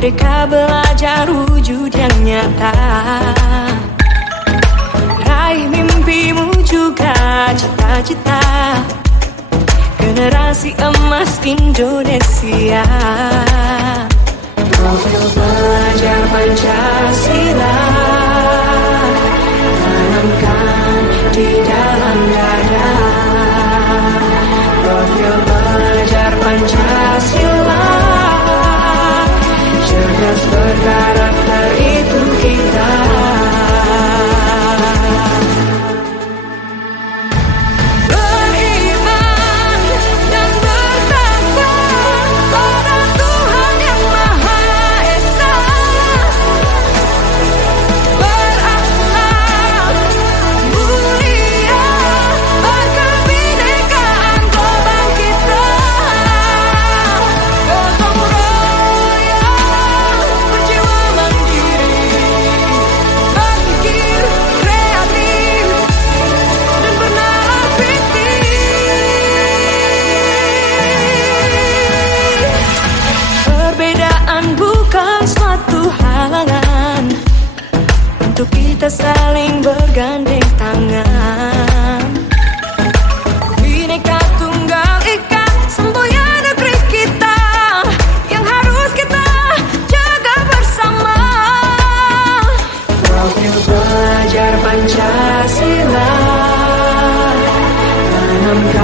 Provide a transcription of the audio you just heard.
Merdeka belajar wujud yang nyata. Raih mimpimu juga cita-cita. Generasi emas Indonesia. Profil pelajar Pancasila tanamkan di dalam dada. Profil pelajar Pancasila, cerdas berkarakter itu kita. Beriman dan bertakwa pada Tuhan yang Maha Esa. Berakhlak mulia, berkebinekaan gelombang kita. Gotong royong, berjiwa mandiri, berpikir kreatif dan bernalar kritis. Perbedaan bukan suatu halangan untuk kita saling bergandeng tangan. Bhinneka Tunggal Ika, semboyan negeri kita yang harus kita jaga bersama. Profil pelajar Pancasila tanamkan